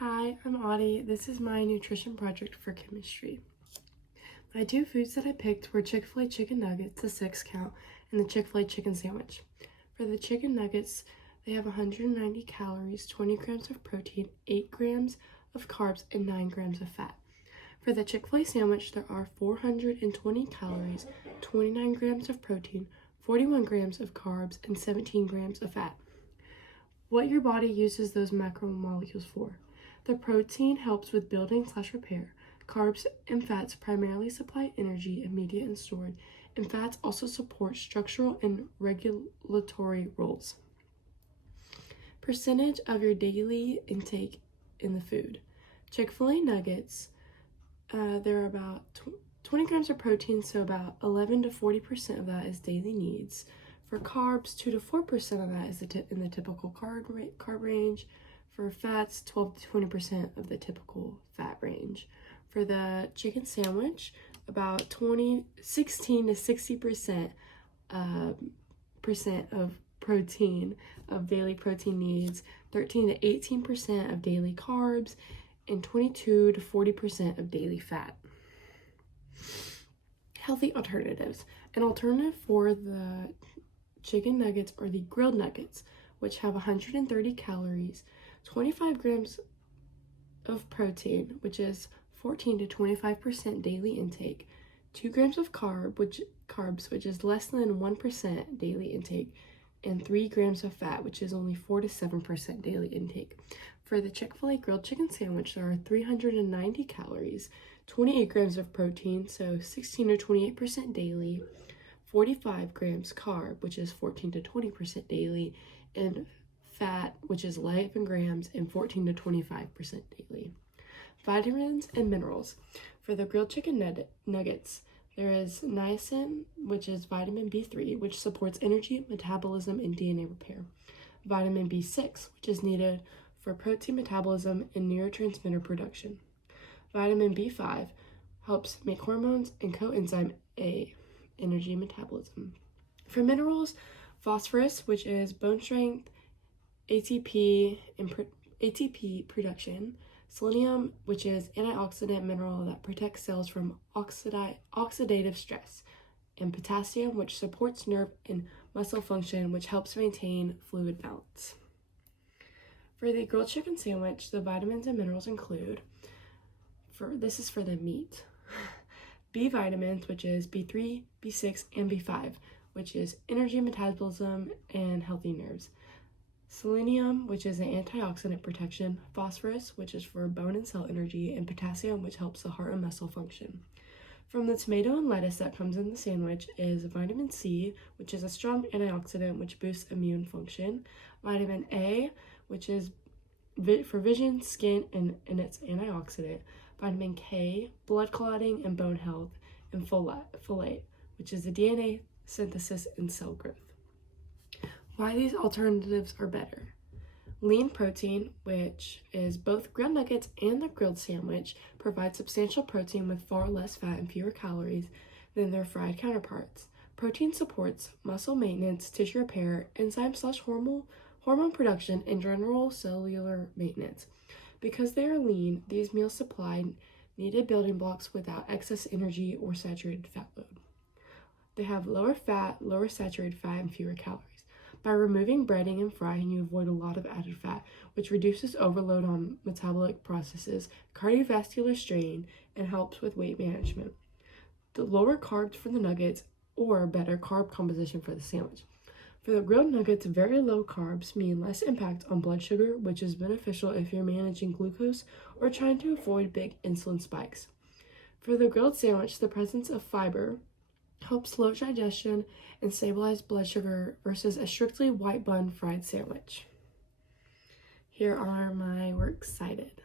Hi, I'm Audie. This is my nutrition project for chemistry. My two foods that I picked were Chick-fil-A chicken nuggets, the 6 count, and the Chick-fil-A chicken sandwich. For the chicken nuggets, they have 190 calories, 20 grams of protein, 8 grams of carbs, and 9 grams of fat. For the Chick-fil-A sandwich, there are 420 calories, 29 grams of protein, 41 grams of carbs, and 17 grams of fat. What your body uses those macromolecules for. The protein helps with building/repair. Carbs and fats primarily supply energy, immediate and stored, and fats also support structural and regulatory roles. Percentage of your daily intake in the food. Chick-fil-A nuggets, there are about 20 grams of protein, so about 11 to 40% of that is daily needs. For carbs, 2 to 4% of that is in the typical carb range. For fats, 12 to 20% of the typical fat range. For the chicken sandwich, about 16 to 60% of protein, of daily protein needs, 13 to 18% of daily carbs, and 22 to 40% of daily fat. Healthy alternatives. An alternative for the chicken nuggets are the grilled nuggets, which have 130 calories, 25 grams of protein, which is 14 to 25% daily intake, 2 grams of carbs, which is less than 1% daily intake, and 3 grams of fat, which is only 4 to 7% daily intake. For the Chick-fil-A grilled chicken sandwich, there are 390 calories, 28 grams of protein, so 16 to 28% daily, 45 grams carb, which is 14 to 20% daily, and fat, which is 11 grams and 14 to 25% daily. Vitamins and minerals. For the grilled chicken nuggets, there is niacin, which is vitamin B3, which supports energy, metabolism, and DNA repair. Vitamin B6, which is needed for protein metabolism and neurotransmitter production. Vitamin B5 helps make hormones and coenzyme A, energy metabolism. For minerals, phosphorus, which is bone strength, ATP production, selenium, which is antioxidant mineral that protects cells from oxidative stress, and potassium, which supports nerve and muscle function, which helps maintain fluid balance. For the grilled chicken sandwich, the vitamins and minerals include, this is for the meat, B vitamins, which is B3, B6, and B5, which is energy, metabolism, and healthy nerves. Selenium, which is an antioxidant protection, phosphorus, which is for bone and cell energy, and potassium, which helps the heart and muscle function. From the tomato and lettuce that comes in the sandwich is vitamin C, which is a strong antioxidant which boosts immune function, vitamin A, which is for vision, skin, and it's antioxidant, vitamin K, blood clotting and bone health, and folate, which is the DNA synthesis and cell growth. Why these alternatives are better. Lean protein, which is both grilled nuggets and the grilled sandwich, provides substantial protein with far less fat and fewer calories than their fried counterparts. Protein supports muscle maintenance, tissue repair, enzyme/hormone production, and general cellular maintenance. Because they are lean, these meals supply needed building blocks without excess energy or saturated fat load. They have lower fat, lower saturated fat, and fewer calories. By removing breading and frying, you avoid a lot of added fat, which reduces overload on metabolic processes, cardiovascular strain, and helps with weight management. The lower carbs for the nuggets, or better carb composition for the sandwich. For the grilled nuggets, very low carbs mean less impact on blood sugar, which is beneficial if you're managing glucose or trying to avoid big insulin spikes. For the grilled sandwich, the presence of fiber helps slow digestion and stabilize blood sugar versus a strictly white bun fried sandwich. Here are my works cited.